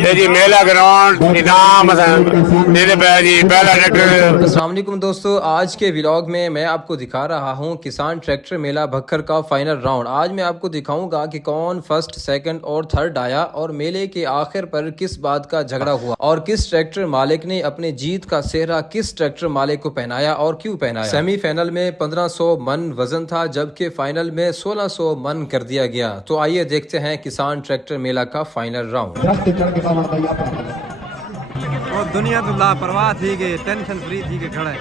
ये जी मेला ग्राउंड निजाम मेरे जी पहला ट्रैक्टर। अस्सलाम वालेकुम दोस्तों, आज के व्लॉग में मैं आपको दिखा रहा हूं किसान ट्रैक्टर मेला भक्खर का फाइनल राउंड। आज मैं आपको दिखाऊंगा कि कौन फर्स्ट, सेकंड और थर्ड आया और मेले के आखिर पर किस बात का झगड़ा हुआ और किस ट्रैक्टर मालिक ने अपने जीत का सेहरा किस ट्रैक्टर मालिक को पहनाया और क्यों पहनाया। सेमीफाइनल में 1500 मन वजन था, जबकि फाइनल में 1600 मन कर दिया गया। तो आइए देखते हैं किसान ट्रैक्टर मेला का फाइनल राउंड। और दुनिया तो लापरवाह थी गई, टेंशन फ्री थी के खड़ा है।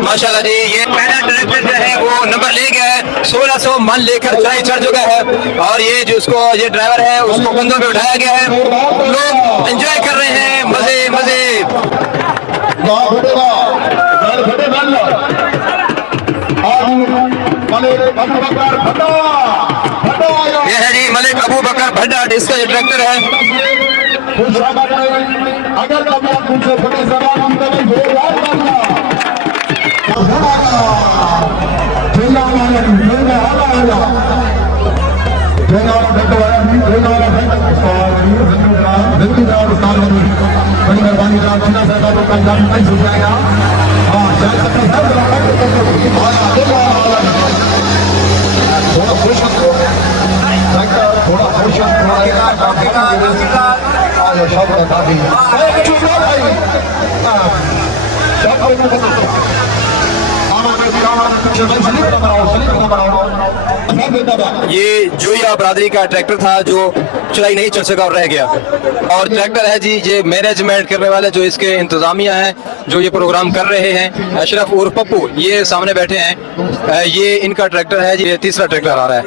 माशाल्लाह जी, ये पहला ट्रैक्टर जो है वो नंबर ले गया है, 1600 मन लेकर चढ़ाई चढ़ चुका है और ये जिसको ये ड्राइवर है उसको कंधों पे उठाया गया है। लोग एंजॉय कर रहे हैं, मजे मजे। ये है जी मलिक अबू बकर भड्डा, इसका ये ट्रैक्टर है। ये जोया बरादरी का ट्रैक्टर था जो चढ़ाई नहीं चढ़ सका और रह गया। और ट्रैक्टर है जी ये मैनेजमेंट करने वाले जो इसके इंतजामिया हैं, जो ये प्रोग्राम कर रहे हैं, अशरफ और पप्पू ये सामने बैठे हैं। ये इनका ट्रैक्टर है, ये तीसरा ट्रैक्टर आ रहा है।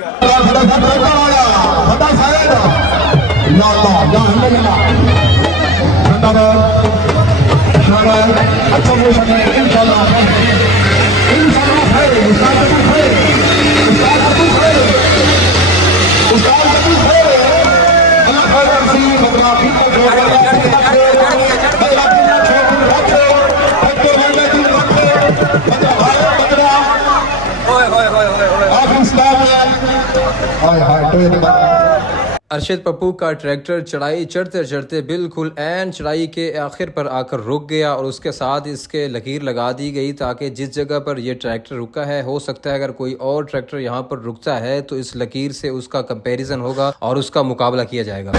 अरशद पप्पू का ट्रैक्टर चढ़ाई चढ़ते चढ़ते बिल्कुल एन चढ़ाई के आखिर पर आकर रुक गया और उसके साथ इसके लकीर लगा दी गई ताकि जिस जगह पर यह ट्रैक्टर रुका है, हो सकता है अगर कोई और ट्रैक्टर यहाँ पर रुकता है तो इस लकीर से उसका कंपैरिजन होगा और उसका मुकाबला किया जाएगा।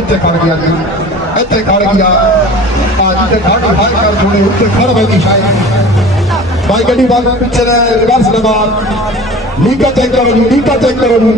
ਇੱਥੇ ਖੜ ਗਿਆ ਜੀ, ਇੱਥੇ ਖੜ ਗਿਆ ਭਾਜੀ ਤੇ ਖੜ ਕਰ ਥੋੜੇ ਉੱਤੇ ਖੜ ਬੈਠੀ ਸ਼ਾਇਦ भाई गड्डी बाग पीछे रिवर्स लगा लीका चेक करो जी, लीका चेक करो जी।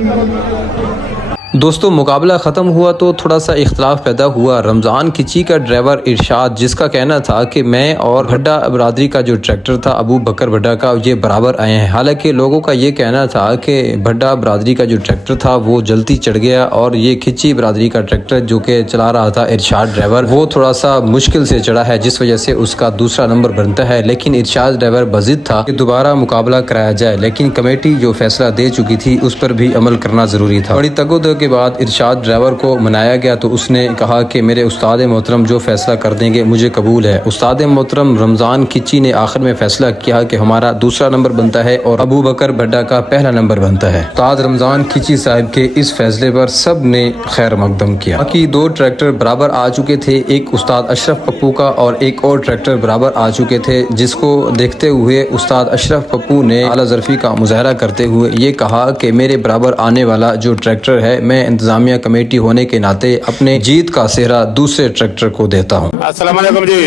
दोस्तों मुकाबला ख़त्म हुआ तो थोड़ा सा इख्तलाफ पैदा हुआ। रमज़ान खिची का ड्राइवर इरशाद, जिसका कहना था कि मैं और भड्डा बरादरी का जो ट्रैक्टर था अबू बकर भड्डा का, ये बराबर आए हैं। हालांकि लोगों का ये कहना था कि भड्डा बरादरी का जो ट्रैक्टर था वो जल्दी चढ़ गया और ये खिची बरादरी का ट्रैक्टर जो कि चला रहा था इरशाद ड्राइवर, वो थोड़ा सा मुश्किल से चढ़ा है, जिस वजह से उसका दूसरा नंबर बनता है। लेकिन इरशाद ड्राइवर बज़िद था कि दोबारा मुकाबला कराया जाए, लेकिन कमेटी जो फैसला दे चुकी थी उस पर भी अमल करना ज़रूरी था। बड़ी तगोद के बाद इरशाद ड्राइवर को मनाया गया तो उसने कहा कि मेरे उस्ताद मोहतरम जो फैसला कर देंगे मुझे कबूल है। उस्ताद मोहतरम रमज़ान खिची ने आखिर में फैसला किया कि हमारा दूसरा नंबर बनता है और अबू बकर भड्डा का पहला नंबर बनता है। उस्ताद रमज़ान खिची साहब के इस फैसले पर सब ने खैर मकदम किया। बाकी दो ट्रैक्टर बराबर आ चुके थे, एक उस्ताद अशरफ पप्पू का और एक और ट्रैक्टर बराबर आ चुके थे, जिसको देखते हुए उस्ताद अशरफ पप्पू ने आला ज़रफ़ी का मुज़ाहरा करते हुए ये कहा कि मेरे बराबर आने वाला जो ट्रैक्टर है मैं इंतजामिया कमेटी होने के नाते अपने जीत का सेहरा दूसरे ट्रैक्टर को देता हूँ। अस्सलाम वालेकुम जी।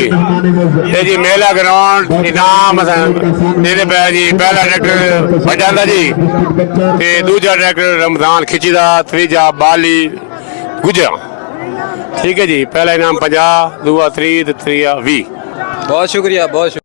ये जी मेला ग्राउंड इनाम मेरे पे जी पहला ट्रैक्टर भड्डा जी ते दूजा ट्रैक्टर रमज़ान खिची दा, तीजा बाली गुजरा। ठीक है जी, पहला इनाम 50, दूआ 30 ते त्रीया 20। बहुत शुक्रिया, बहुत शुक्रिया।